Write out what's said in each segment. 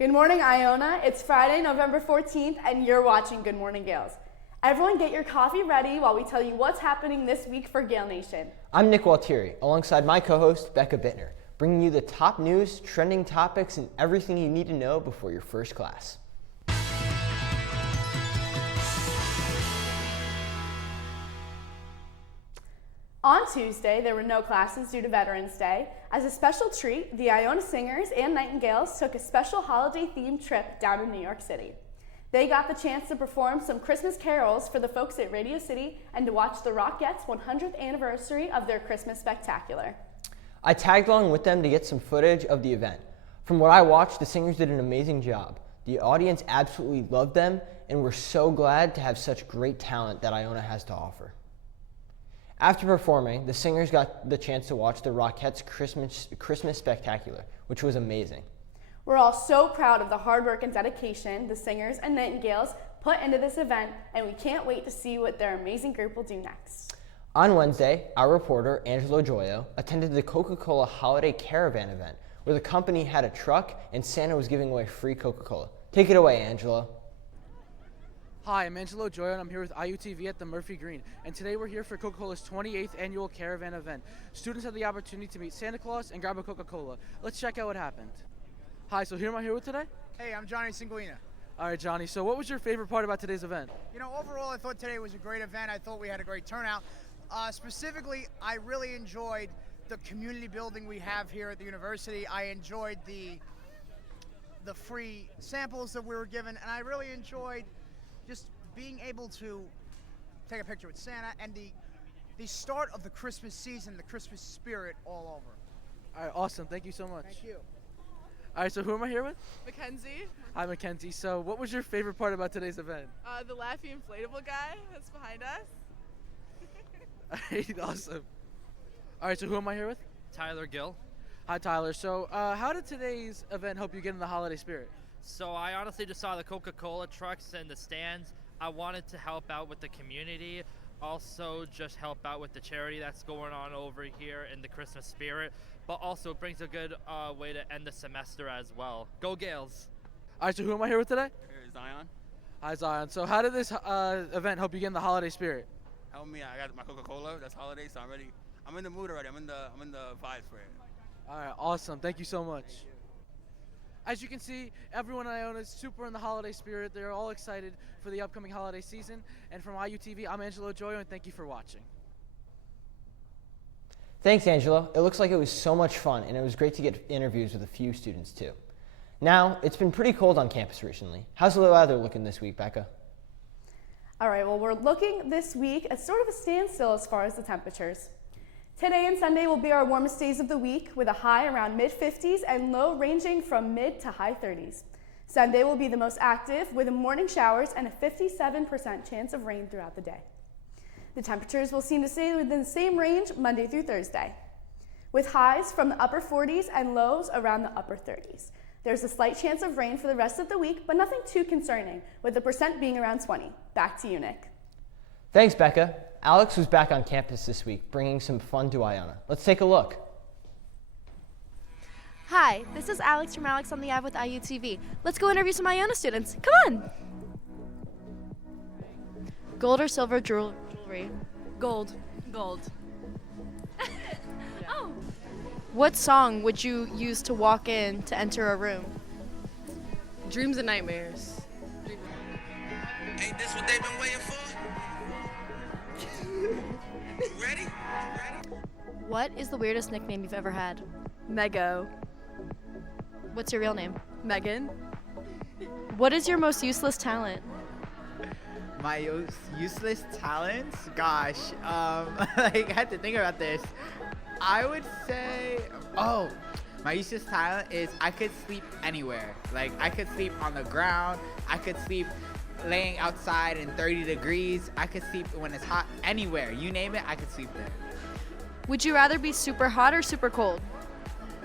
Good morning, Iona. It's Friday, November 14th, and you're watching Good Morning Gaels. Everyone get your coffee ready while we tell you what's happening this week for Gael Nation. I'm Nick Gualtiere, alongside my co-host, Becca Bittner, bringing you the top news, trending topics, and everything you need to know before your first class. On Tuesday, there were no classes due to Veterans Day. As a special treat, the Iona Singers and Nightingales took a special holiday-themed trip down to New York City. They got the chance to perform some Christmas carols for the folks at Radio City and to watch the Rockettes' 100th anniversary of their Christmas spectacular. I tagged along with them to get some footage of the event. From what I watched, the singers did an amazing job. The audience absolutely loved them, and we're so glad to have such great talent that Iona has to offer. After performing, the singers got the chance to watch the Rockettes' Christmas Spectacular, which was amazing. We're all so proud of the hard work and dedication the singers and Nightingales put into this event, and we can't wait to see what their amazing group will do next. On Wednesday, our reporter, Angelo Gioio, attended the Coca-Cola Holiday Caravan event, where the company had a truck and Santa was giving away free Coca-Cola. Take it away, Angelo. Hi, I'm Angelo, Gioio, and I'm here with IUTV at the Murphy Green. And today we're here for Coca-Cola's 28th annual Caravan event. Students had the opportunity to meet Santa Claus and grab a Coca-Cola. Let's check out what happened. Hi, so who am I here with today? Hey, I'm Johnny Singuina. All right, Johnny, so what was your favorite part about today's event? You know, overall, I thought today was a great event. I thought we had a great turnout. Specifically, I really enjoyed the community building we have here at the university. I enjoyed the free samples that we were given, and I really enjoyed just being able to take a picture with Santa and the start of the Christmas season, the Christmas spirit all over. All right, awesome. Thank you so much. Thank you. All right, so who am I here with? Mackenzie. Hi, Mackenzie. So what was your favorite part about today's event? The laughy inflatable guy that's behind us. All right, awesome. All right, so who am I here with? Tyler Gill. Hi, Tyler. So how did today's event help you get in the holiday spirit? So I honestly just saw the Coca-Cola trucks and the stands. I wanted to help out with the community, also just help out with the charity that's going on over here in the Christmas spirit, but also it brings a good way to end the semester as well. Go Gaels! All right, so who am I here with today? Zion. Hi, Zion. So how did this event help you get in the holiday spirit? Help me! I got my Coca-Cola. That's holiday, so I'm ready. I'm in the mood already. I'm in the vibes for it. All right, awesome. Thank you so much. As you can see, everyone in Iona is super in the holiday spirit. They're all excited for the upcoming holiday season. And from IUTV, I'm Angelo Gioio, and thank you for watching. Thanks, Angelo. It looks like it was so much fun, and it was great to get interviews with a few students, too. Now, it's been pretty cold on campus recently. How's the weather looking this week, Becca? All right, well, we're looking this week at sort of a standstill as far as the temperatures. Today and Sunday will be our warmest days of the week, with a high around mid-50s and low ranging from mid to high 30s. Sunday will be the most active, with morning showers and a 57% chance of rain throughout the day. The temperatures will seem to stay within the same range Monday through Thursday, with highs from the upper 40s and lows around the upper 30s. There's a slight chance of rain for the rest of the week, but nothing too concerning, with the percent being around 20. Back to you, Nick. Thanks, Becca. Alex was back on campus this week, bringing some fun to Iona. Let's take a look. Hi, this is Alex from Alex on the Ave with IUTV. Let's go interview some Iona students. Come on! Gold or silver jewelry? Gold. Gold. Oh! What song would you use to walk in to enter a room? Dreams and nightmares. Ain't this what they've been waiting for? You ready? What is the weirdest nickname you've ever had? Mego. What's your real name? Megan. What is your most useless talent? My useless talents? Gosh, I had to think about this. I would say, my useless talent is I could sleep anywhere. Like, I could sleep on the ground. I could sleep laying outside in 30 degrees. I could sleep when it's hot anywhere. You name it, I could sleep there. Would you rather be super hot or super cold?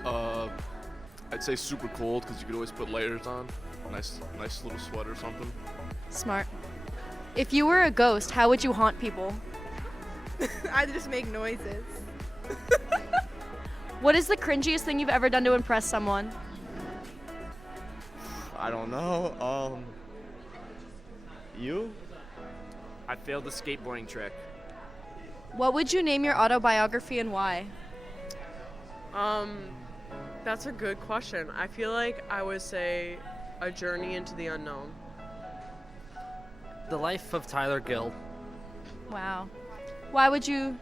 I'd say super cold because you could always put layers on. Nice little sweater or something. Smart. If you were a ghost, how would you haunt people? I'd just make noises. What is the cringiest thing you've ever done to impress someone? I don't know. You? I failed the skateboarding trick. What would you name your autobiography and why? That's a good question. I feel like I would say A Journey into the Unknown. The Life of Tyler Gill. Wow. Why would you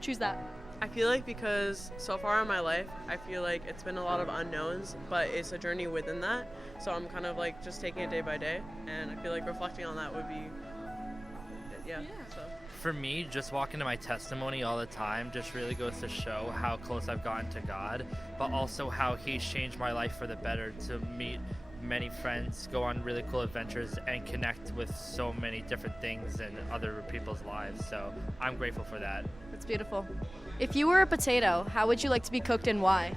choose that? I feel like because so far in my life, I feel like it's been a lot of unknowns, but it's a journey within that. So I'm kind of like just taking it day by day, and I feel like reflecting on that would be, yeah. So. For me, just walking to my testimony all the time just really goes to show how close I've gotten to God, but also how He's changed my life for the better to meet many friends, go on really cool adventures, and connect with so many different things in other people's lives. So I'm grateful for that. That's beautiful. If you were a potato, how would you like to be cooked and why?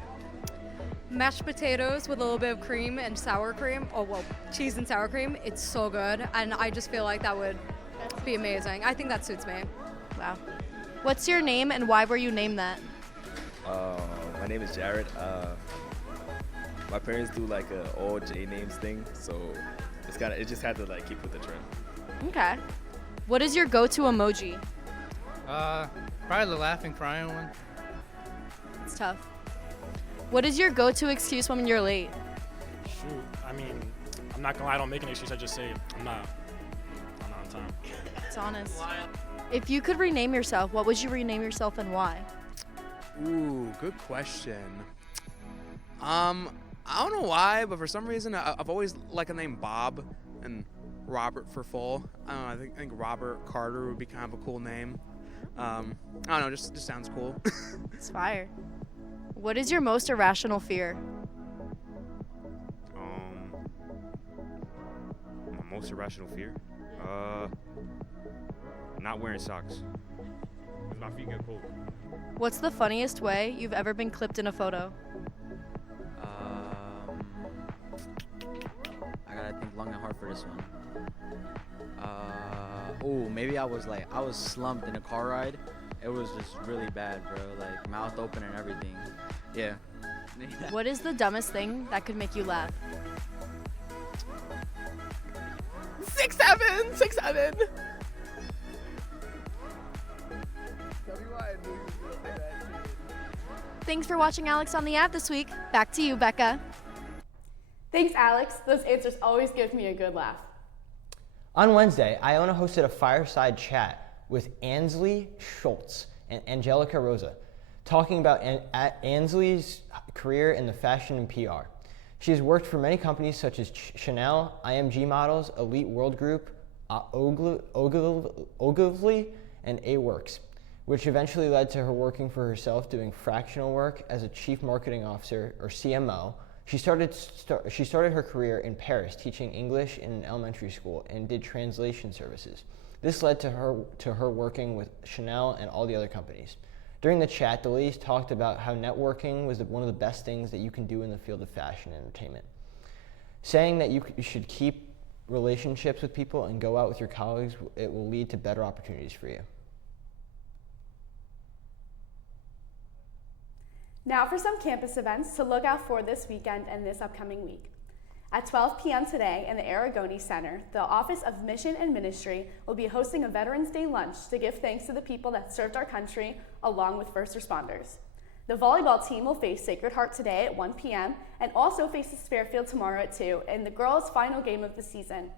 Mashed potatoes with a little bit of cream and sour cream. Oh, well, cheese and sour cream. It's so good, and I just feel like that would be amazing. I think that suits me. Wow. What's your name and why were you named that? My name is Jared. My parents do like a all J names thing, so it just had to like keep with the trend. Okay. What is your go-to emoji? Probably the laughing crying one. It's tough. What is your go-to excuse when you're late? Shoot, I mean, I'm not gonna lie, I don't make an excuse, I just say I'm not on time. It's honest. If you could rename yourself, what would you rename yourself and why? Ooh, good question. I don't know why, but for some reason I've always liked the name Bob and Robert for full. I don't know, I think Robert Carter would be kind of a cool name. I don't know, just sounds cool. It's fire. What is your most irrational fear? My most irrational fear? Not wearing socks. Because my feet get cold. What's the funniest way you've ever been clipped in a photo? I gotta think long and hard for this one. Maybe I was slumped in a car ride. It was just really bad, bro. Like mouth open and everything. Yeah. What is the dumbest thing that could make you laugh? 6'7", 6'7". Thanks for watching Alex on the app this week. Back to you, Becca. Thanks, Alex. Those answers always give me a good laugh. On Wednesday, Iona hosted a fireside chat with Ansley Schultz and Angelica Rosa, talking about Ansley's career in the fashion and PR. She has worked for many companies such as Chanel, IMG Models, Elite World Group, Ogilvy, and A-Works, which eventually led to her working for herself doing fractional work as a chief marketing officer, or CMO. She started her career in Paris teaching English in an elementary school and did translation services. This led to her working with Chanel and all the other companies. During the chat, the ladies talked about how networking was one of the best things that you can do in the field of fashion and entertainment, saying that you should keep relationships with people and go out with your colleagues. It will lead to better opportunities for you. Now for some campus events to look out for this weekend and this upcoming week. At 12 p.m. today in the Aragoni Center, the Office of Mission and Ministry will be hosting a Veterans Day lunch to give thanks to the people that served our country along with first responders. The volleyball team will face Sacred Heart today at 1 p.m. and also faces Fairfield tomorrow at 2 in the girls' final game of the season.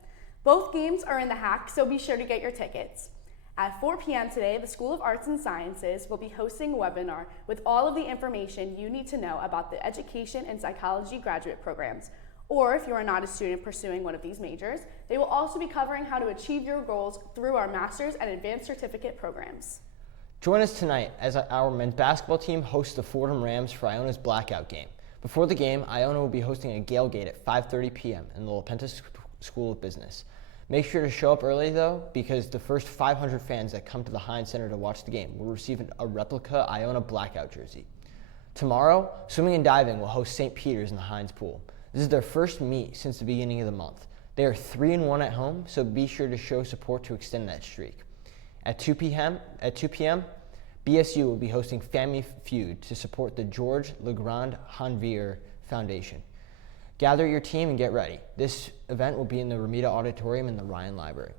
Both games are in the Hack, so be sure to get your tickets. At 4 p.m. today, the School of Arts and Sciences will be hosting a webinar with all of the information you need to know about the education and psychology graduate programs. Or if you are not a student pursuing one of these majors, they will also be covering how to achieve your goals through our master's and advanced certificate programs. Join us tonight as our men's basketball team hosts the Fordham Rams for Iona's blackout game. Before the game, Iona will be hosting a Gaelgate at 5:30 p.m. in the Lapenta School of Business. Make sure to show up early though, because the first 500 fans that come to the Heinz Center to watch the game will receive a replica Iona blackout jersey. Tomorrow, swimming and diving will host St. Peter's in the Heinz Pool. This is their first meet since the beginning of the month. They are 3-1 at home, so be sure to show support to extend that streak. At 2 p.m., BSU will be hosting Family Feud to support the George Legrand Hanvier Foundation. Gather your team and get ready. This event will be in the Ramita Auditorium in the Ryan Library.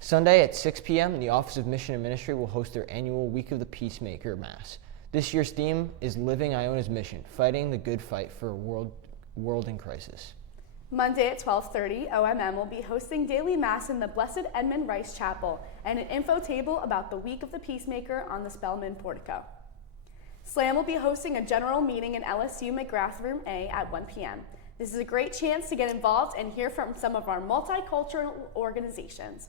Sunday at 6 p.m., the Office of Mission and Ministry will host their annual Week of the Peacemaker Mass. This year's theme is Living Iona's Mission, fighting the good fight for a world in crisis. Monday at 12:30, OMM will be hosting daily Mass in the Blessed Edmund Rice Chapel and an info table about the Week of the Peacemaker on the Spellman portico. SLAM will be hosting a general meeting in LSU McGrath Room A at 1 p.m. This is a great chance to get involved and hear from some of our multicultural organizations.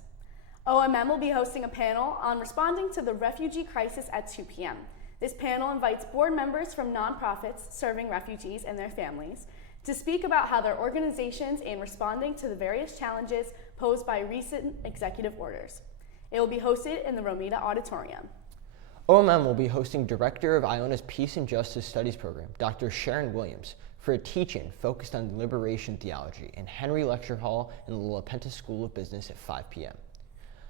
OMM will be hosting a panel on responding to the refugee crisis at 2 p.m. This panel invites board members from nonprofits serving refugees and their families to speak about how their organizations aim responding to the various challenges posed by recent executive orders. It will be hosted in the Romita Auditorium. OMM will be hosting Director of Iona's Peace and Justice Studies program, Dr. Sharon Williams, for a teach-in focused on liberation theology in Henry Lecture Hall in the La Penta School of Business at 5 p.m.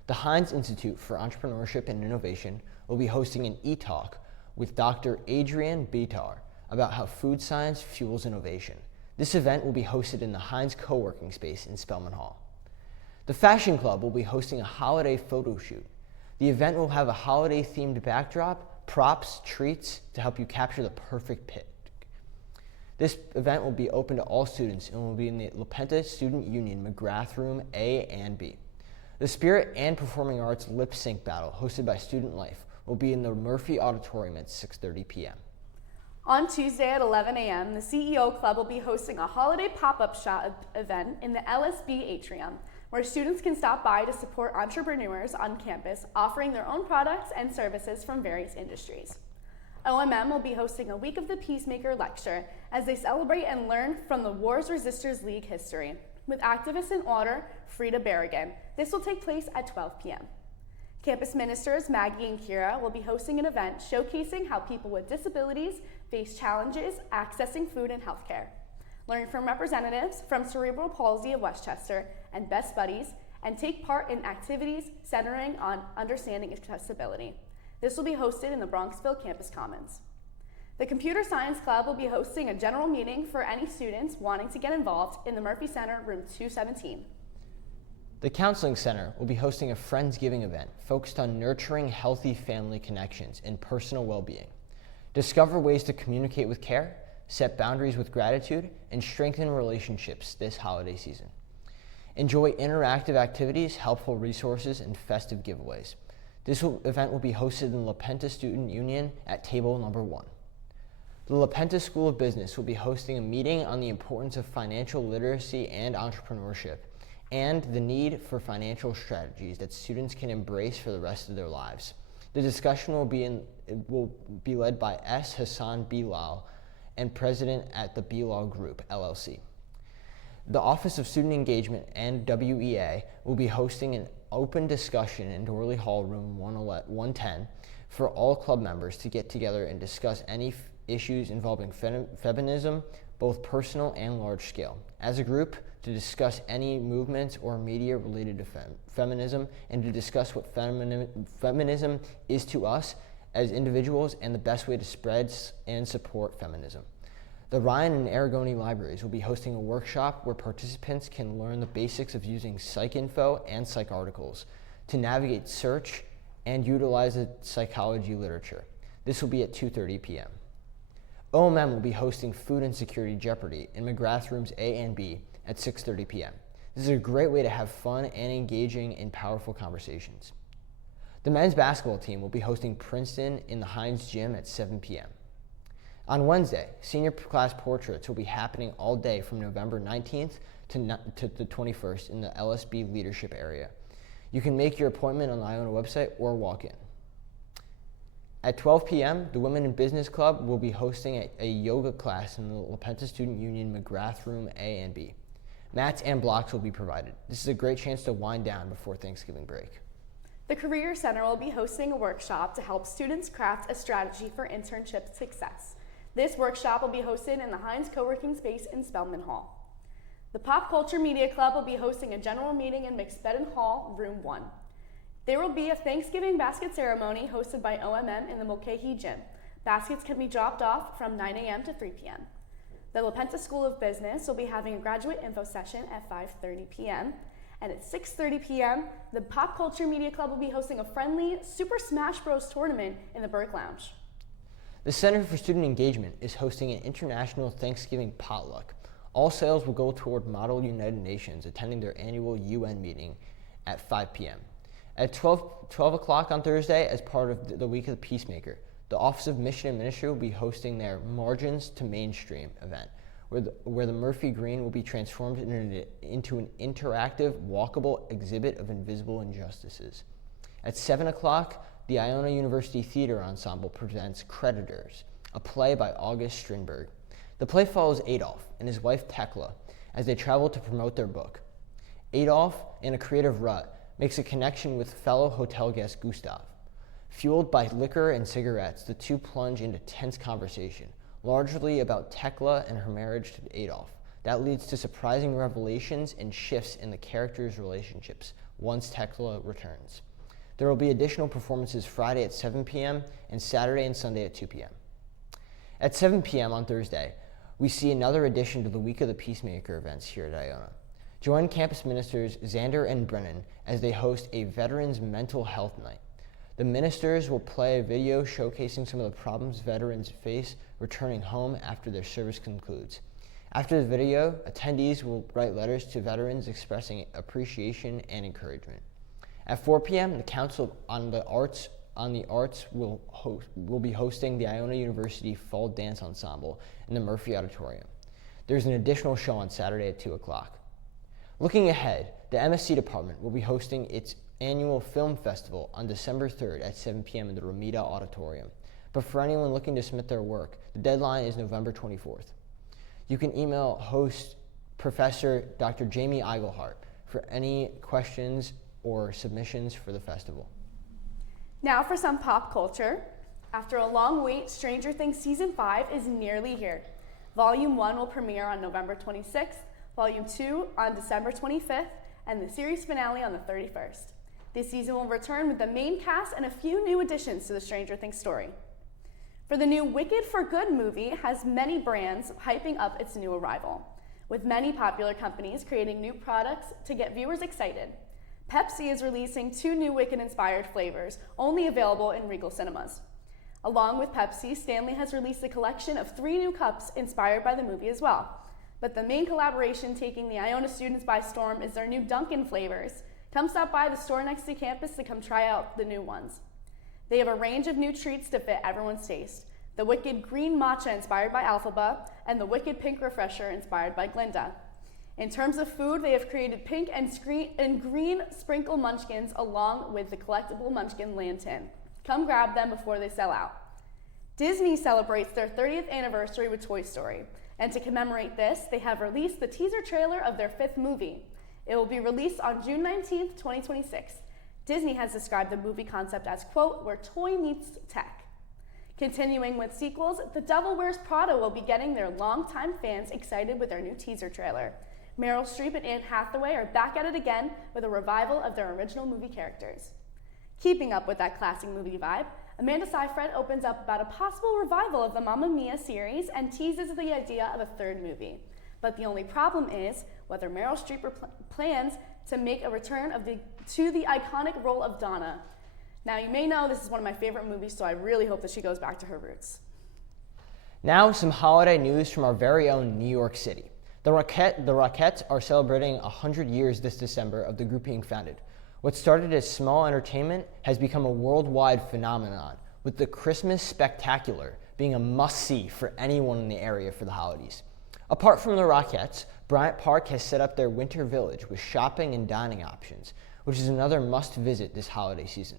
The Heinz Institute for Entrepreneurship and Innovation will be hosting an e-talk with Dr. Adrian Bittner about how food science fuels innovation. This event will be hosted in the Heinz co-working space in Spellman Hall. The Fashion Club will be hosting a holiday photo shoot. The event will have a holiday-themed backdrop, props, treats to help you capture the perfect pic. This event will be open to all students and will be in the La Penta Student Union McGrath Room A and B. The Spirit and Performing Arts Lip Sync Battle, hosted by Student Life, will be in the Murphy Auditorium at 6:30 p.m. On Tuesday at 11 a.m., the CEO Club will be hosting a holiday pop-up shop event in the LSB atrium, where students can stop by to support entrepreneurs on campus offering their own products and services from various industries. OMM will be hosting a Week of the Peacemaker lecture as they celebrate and learn from the Wars Resisters League history with activists in order Frida Berrigan. This will take place at 12 p.m. Campus ministers Maggie and Kira will be hosting an event showcasing how people with disabilities face challenges accessing food and healthcare. Learn from representatives from Cerebral Palsy of Westchester and Best Buddies and take part in activities centering on understanding accessibility. This will be hosted in the Bronxville Campus Commons. The Computer Science Club will be hosting a general meeting for any students wanting to get involved in the Murphy Center, room 217. The Counseling Center will be hosting a Friendsgiving event focused on nurturing healthy family connections and personal well-being. Discover ways to communicate with care, set boundaries with gratitude, and strengthen relationships this holiday season. Enjoy interactive activities, helpful resources, and festive giveaways. This event will be hosted in La Penta Student Union at table number 1. The La Penta School of Business will be hosting a meeting on the importance of financial literacy and entrepreneurship, and the need for financial strategies that students can embrace for the rest of their lives. The discussion will be led by S. Hassan Bilal and president at the Bilal Group, LLC. The Office of Student Engagement and WEA will be hosting an open discussion in Dorley Hall, room 110, for all club members to get together and discuss any issues involving feminism, both personal and large scale. As a group, to discuss any movements or media related to feminism, and to discuss what feminism is to us as individuals and the best way to spread and support feminism. The Ryan and Aragoni libraries will be hosting a workshop where participants can learn the basics of using PsycInfo and PsycArticles to navigate search and utilize the psychology literature. This will be at 2:30 p.m. OMM will be hosting Food Insecurity Jeopardy in McGrath Rooms A and B at 6:30 p.m. This is a great way to have fun and engaging in powerful conversations. The men's basketball team will be hosting Princeton in the Heinz Gym at 7 p.m. On Wednesday, senior class portraits will be happening all day from November 19th to the 21st in the LSB leadership area. You can make your appointment on the Iona website or walk in. At 12 p.m., the Women in Business Club will be hosting a yoga class in the La Penta Student Union McGrath Room A and B. Mats and blocks will be provided. This is a great chance to wind down before Thanksgiving break. The Career Center will be hosting a workshop to help students craft a strategy for internship success. This workshop will be hosted in the Heinz co-working space in Spellman Hall. The Pop Culture Media Club will be hosting a general meeting in McSpedden Hall, room 1. There will be a Thanksgiving basket ceremony hosted by OMM in the Mulcahy Gym. Baskets can be dropped off from 9 a.m. to 3 p.m. The La Penta School of Business will be having a graduate info session at 5:30 p.m. And at 6:30 p.m., the Pop Culture Media Club will be hosting a friendly Super Smash Bros. Tournament in the Burke Lounge. The Center for Student Engagement is hosting an international Thanksgiving potluck. All sales will go toward Model United Nations attending their annual UN meeting at 5 p.m. At 12 o'clock on Thursday, as part of the Week of the Peacemaker, the Office of Mission and Ministry will be hosting their Margins to Mainstream event, where the Murphy Green will be transformed into an interactive, walkable exhibit of invisible injustices. At 7 o'clock, the Iona University Theater Ensemble presents Creditors, a play by August Strindberg. The play follows Adolf and his wife Tekla as they travel to promote their book. Adolf, in a creative rut, makes a connection with fellow hotel guest Gustav. Fueled by liquor and cigarettes, the two plunge into tense conversation, largely about Tekla and her marriage to Adolf. That leads to surprising revelations and shifts in the characters' relationships once Tekla returns. There will be additional performances Friday at 7 p.m. and Saturday and Sunday at 2 p.m. At 7 p.m. on Thursday, we see another addition to the Week of the Peacemaker events here at Iona. Join campus ministers Xander and Brennan as they host a Veterans Mental Health Night. The ministers will play a video showcasing some of the problems veterans face returning home after their service concludes. After the video, attendees will write letters to veterans expressing appreciation and encouragement. At 4 p.m., the Council on the Arts will be hosting the Iona University Fall Dance Ensemble in the Murphy Auditorium. There's an additional show on Saturday at 2 o'clock. Looking ahead, the MSC department will be hosting its annual film festival on December 3rd at 7 p.m. in the Romita Auditorium. But for anyone looking to submit their work, the deadline is November 24th. You can email host Professor Dr. Jamie Eigelhart for any questions or submissions for the festival. Now for some pop culture. After a long wait, Stranger Things Season 5 is nearly here. Volume 1 will premiere on November 26th, Volume 2 on December 25th, and the series finale on the 31st. This season will return with the main cast and a few new additions to the Stranger Things story. For the new Wicked for Good movie has many brands hyping up its new arrival, with many popular companies creating new products to get viewers excited. Pepsi is releasing 2 new Wicked-inspired flavors, only available in Regal Cinemas. Along with Pepsi, Stanley has released a collection of 3 new cups inspired by the movie as well. But the main collaboration taking the Iona students by storm is their new Dunkin' flavors. Come stop by the store next to campus to come try out the new ones. They have a range of new treats to fit everyone's taste. The Wicked Green Matcha inspired by Alphaba, and the Wicked Pink Refresher inspired by Glinda. In terms of food, they have created pink and green sprinkle munchkins along with the collectible Munchkin Lantern. Come grab them before they sell out. Disney celebrates their 30th anniversary with Toy Story, and to commemorate this, they have released the teaser trailer of their 5th movie. It will be released on June 19th, 2026. Disney has described the movie concept as, quote, where toy meets tech. Continuing with sequels, The Devil Wears Prada will be getting their longtime fans excited with their new teaser trailer. Meryl Streep and Anne Hathaway are back at it again with a revival of their original movie characters. Keeping up with that classic movie vibe, Amanda Seyfried opens up about a possible revival of the Mamma Mia series and teases the idea of a 3rd movie. But the only problem is whether Meryl Streep plans to make a return to the iconic role of Donna. Now, you may know this is one of my favorite movies, so I really hope that she goes back to her roots. Now, some holiday news from our very own New York City. The Rockettes are celebrating 100 years this December of the group being founded. What started as small entertainment has become a worldwide phenomenon, with the Christmas Spectacular being a must-see for anyone in the area for the holidays. Apart from the Rockettes, Bryant Park has set up their Winter Village with shopping and dining options, which is another must-visit this holiday season.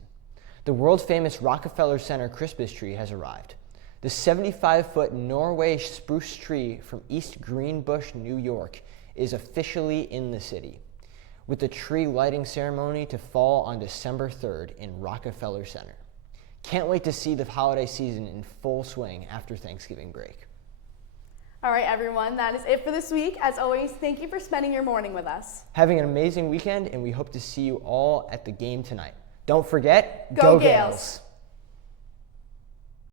The world-famous Rockefeller Center Christmas tree has arrived. The 75-foot Norway spruce tree from East Greenbush, New York, is officially in the city, with the tree lighting ceremony to fall on December 3rd in Rockefeller Center. Can't wait to see the holiday season in full swing after Thanksgiving break. All right, everyone, that is it for this week. As always, thank you for spending your morning with us. Having an amazing weekend, and we hope to see you all at the game tonight. Don't forget, Go Gaels!